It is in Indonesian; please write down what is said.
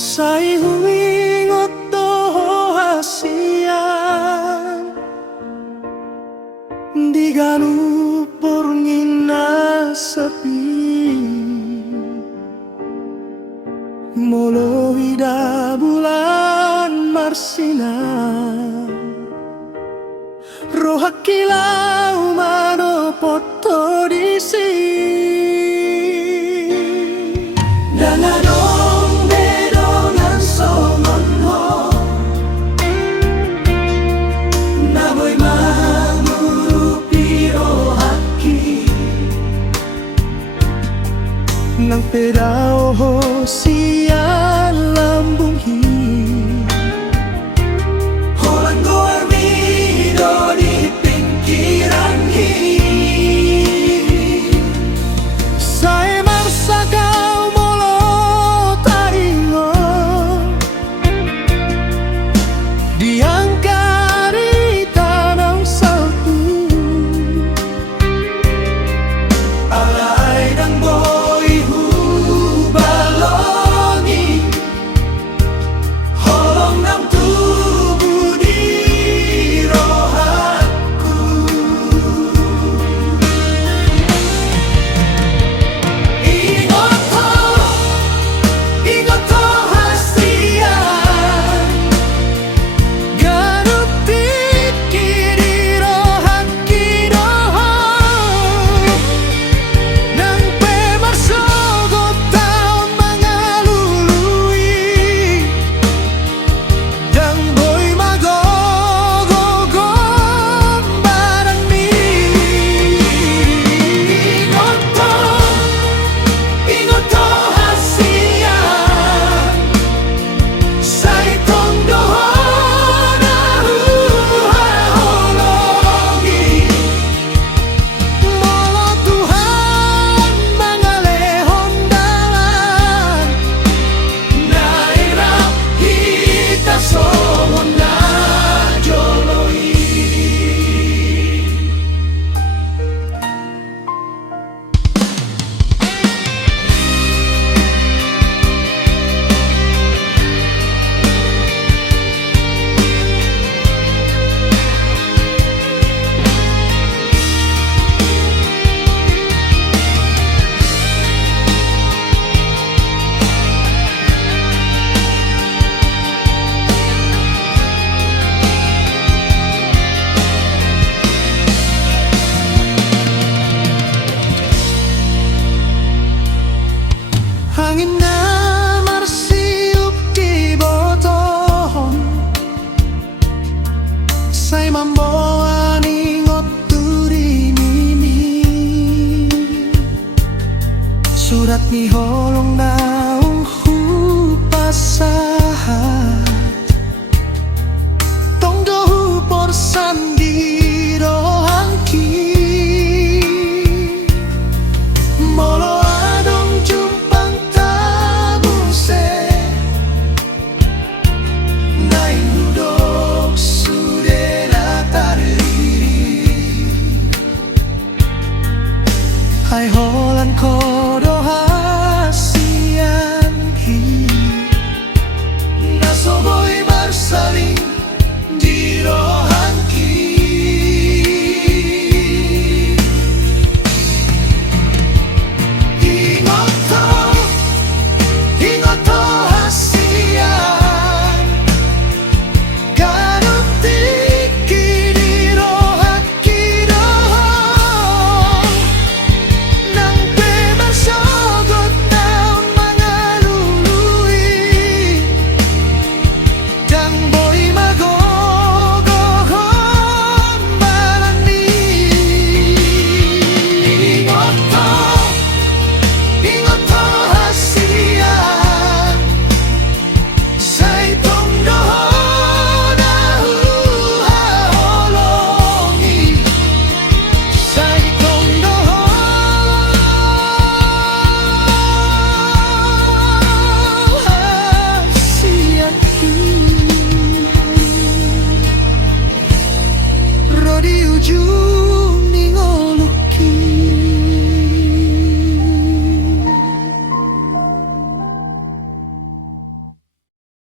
Say humingot to hasian di ganu porngin na sepi molo hida bulan marsina roha kilau mano poto di sini dan adong bedongan songon ho naboy mamuru piro haki nang pedao ho siya lambung hi holang goar mido di pinggiran hi saya marsakau molo taringo diangkari tanang saltu alay ng boy hubalongi holong ng tubuh di rohatku ingot ho hasian ganut pikir di rohatki doho nang pemarsogot taon mangalului dan boy magogogon barang mi ingot ho hasian say tong doho na huhalologi molo Tuhan mangalehon dalan nairap kita songon na joloi Angin na marsiup di botohon say mamboa ningot turi nini surat ni holong naung hupasahat tong dohu porsan di rohangki molo adong jumpang tabuse naing hudok sudena tardiri hai holan ko